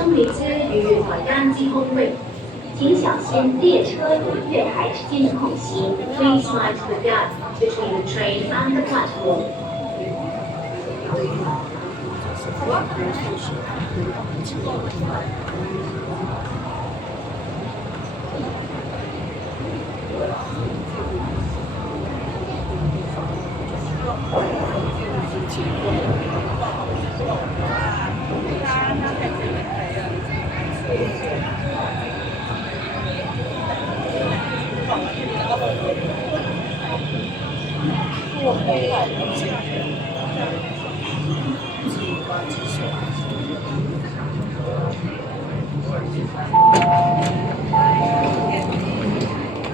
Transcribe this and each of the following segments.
送离之与台单机空位，请小心列车与月台之间的空隙。Please mind the gap between the train and the platform.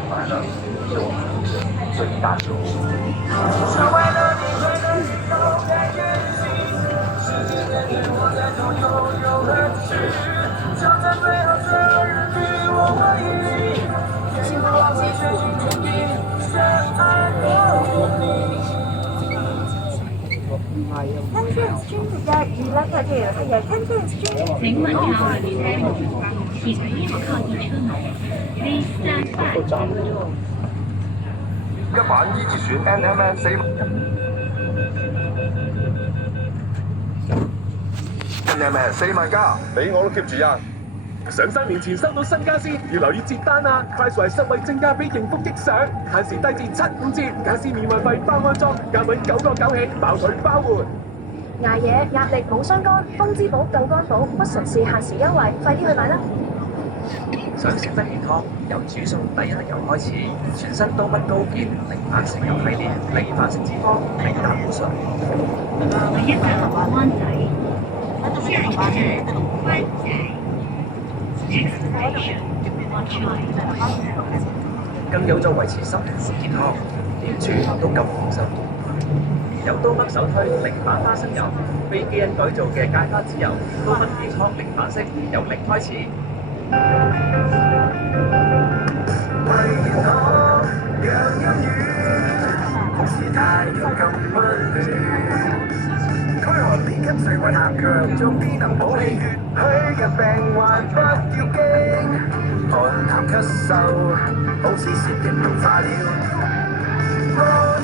来了，是我们最大手。Entrance專業嘅娛樂嘅條係由 Entrance 專業。請問靠近車門，前面靠近車門。Please stand back。一晚依次選 NMN 4。NMN 4萬加，俾我都 keep 住啊！上3年前收到新家私，要留意接單啊！快速係實惠正價比盈福益上，限時低至75折，家私免運費包安裝，價位9個9起，爆腿包換。捱夜壓力冇相干，風之寶救肝寶屈臣氏限時優惠，快啲去買啦！想食得健康，由煮餸第一油開始，全新多乜高健零反食油系列，零反式脂肪，零膽固醇。第一站灣仔，下一站灣仔。Next station，灣仔。更有助維持心同健康，連住都咁放心。有多麥首推零反花生油，非基因改造嘅芥花籽油，多麥健康零反式，由零開始。驅寒連跟水運下強壯啲能補氣血，虛嘅病患不要驚，寒痰咳嗽好似雪極融化了，安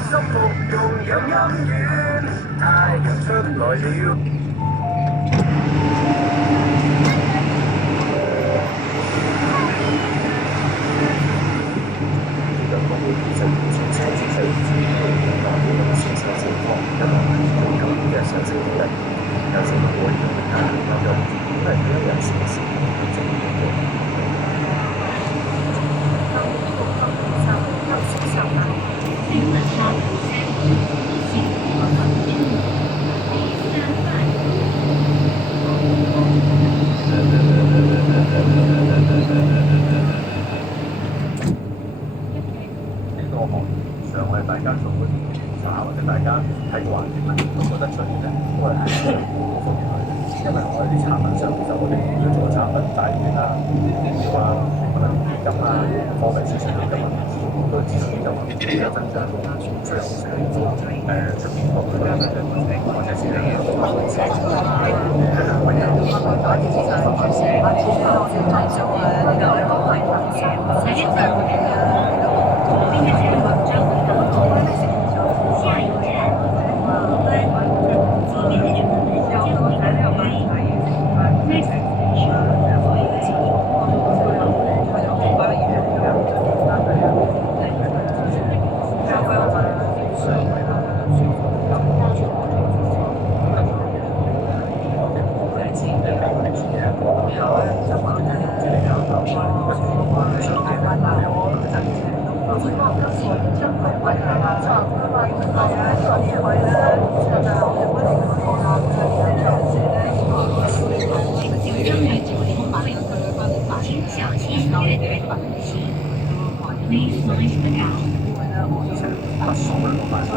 心服用養陰丸，太陽出來了。大家做嗰啲調查或者大家睇個環境咧，都覺得出現咧都係喺呢個方面去。因為我哋啲產品上其實我哋要做嘅產品債券啊、股票啊、可能基金啊、貨幣市場基金啊，都係資產基金啊，都有增長。最後出邊個佢哋或者是咧個投資特數嘅同埋呢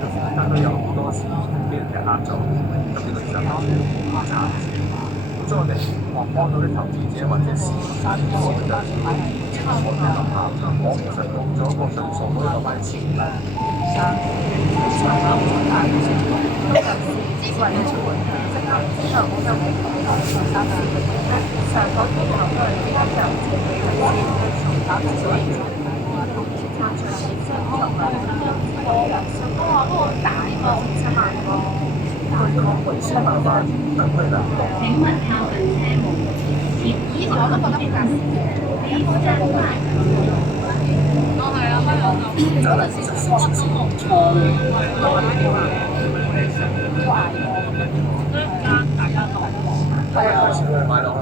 個坊間都有好多時俾人哋呃咗，咁呢個就係慘事。咁所以我哋希望幫到啲投資者或者市民大眾就係我哋諗下，我其實用咗個信數嗰個賣錢啦。之後我就冇講學生啊，上嗰邊頭都係比較有自己嘅先，打自己嘅同時撐場面，即係可能我話嗰個大個7萬個對抗回收文化等佢啦。請問靠近車門，前以前我都覺得好緊要，站外。嗰陣時就少少錯係啊，開始去買樓啦。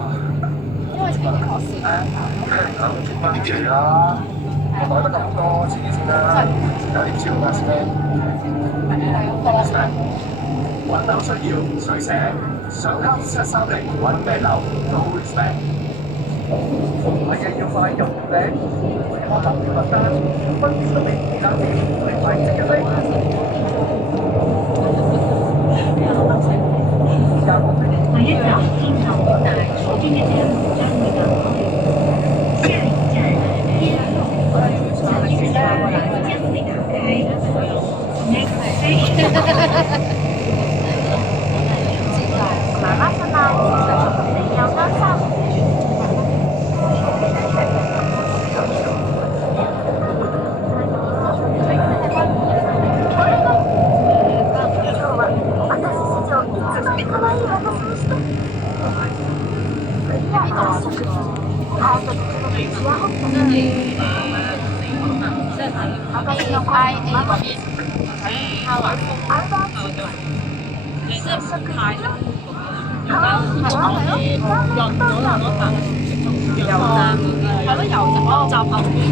因為前年學時咧，咁結婚啲嘢啦，我袋得咁多，遲啲先啦，有啲潮㗎先。揾樓需要水寫，上級730揾咩樓都 respect。係嘅，要快入名，我諗住物單，分別都未而家啲嚟快即刻拎。下一站天后大左邊嘅車門將會打開，下一站天后小雨傘將會打開。Next station。媽媽親愛，你有擔心？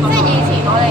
即係以前我哋